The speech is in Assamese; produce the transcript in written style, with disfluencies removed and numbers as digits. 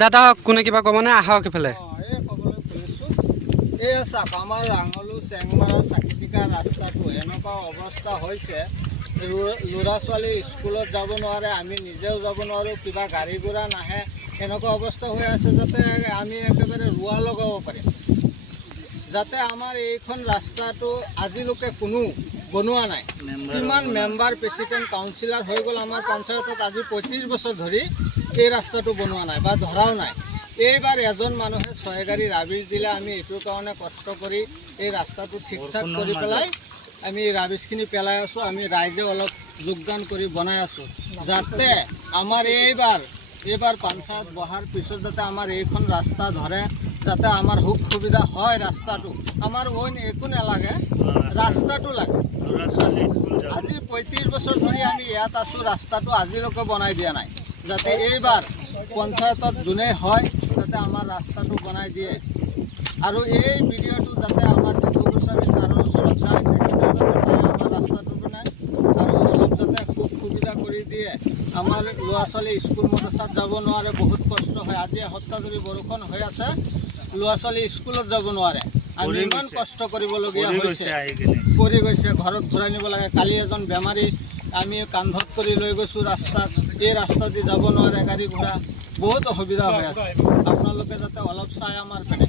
দাদা কোনে কিবা ক'বনে আহক এইফালে এই ক'বলৈ খুজিছোঁ এই চাওক আমাৰ ৰাঙলু চেংমাৰা চাকিটিকা ৰাস্তাটো এনেকুৱা অৱস্থা হৈছে ল'ৰা ছোৱালী স্কুলত যাব নোৱাৰে আমি নিজেও যাব নোৱাৰোঁ কিবা গাড়ী ঘোঁৰা নাহে এনেকুৱা অৱস্থা হৈ আছে যাতে আমি একেবাৰে ৰোৱা লগাব পাৰিম যাতে আমাৰ এইখন ৰাস্তাটো আজিলৈকে কোনো বনোৱা নাই কিমান মেম্বাৰ প্ৰেচিডেণ্ট কাউন্সিলৰ হৈ গ'ল আমাৰ পঞ্চায়তত আজি 35 বছৰ ধৰি এই ৰাস্তাটো বনোৱা নাই বা ধৰাও নাই এইবাৰ এজন মানুহে 6 গাড়ীৰ আবিজ দিলে আমি এইটোৰ কাৰণে কষ্ট কৰি এই ৰাস্তাটো ঠিক ঠাক কৰি পেলাই আমি ৰাবিজখিনি পেলাই আছোঁ আমি ৰাইজে অলপ যোগদান কৰি বনাই আছোঁ যাতে আমাৰ এইবাৰ পঞ্চায়ত বহাৰ পিছত যাতে আমাৰ এইখন ৰাস্তা ধৰে যাতে আমাৰ সুবিধা হয় ৰাস্তাটো আমাৰ অইন একো নালাগে ৰাস্তাটো লাগে আজি 35 বছৰ ধৰি আমি ইয়াত আছোঁ ৰাস্তাটো আজিলৈকে বনাই দিয়া নাই যাতে এইবাৰ পঞ্চায়তত যোনে হয় যাতে আমাৰ ৰাস্তাটো বনাই দিয়ে আৰু এই ভিডিঅ'টো যাতে আমাৰ যিটো গোস্বামী ছাৰৰ ওচৰত যায় তেখেতে যাতে চাই আমাৰ ৰাস্তাটো বনায় আৰু অলপ যাতে খুব সুবিধা কৰি দিয়ে আমাৰ ল'ৰা ছোৱালী স্কুল মদৰসাত যাব নোৱাৰে বহুত কষ্ট হয় আজি এসপ্তাহ ধৰি বৰষুণ হৈ আছে ল'ৰা ছোৱালী স্কুলত যাব নোৱাৰে আমি ইমান কষ্ট কৰিবলগীয়া হৈছে পৰি গৈছে ঘৰত ঘূৰাই নিব লাগে কালি এজন বেমাৰী আমি কান্ধত কৰি লৈ গৈছোঁ ৰাস্তাত এই ৰাস্তা দি যাব নোৱাৰে গাড়ী ঘোঁৰা বহুত অসুবিধা হৈ আছে আপোনালোকে যাতে অলপ চাই আমাৰ পিনে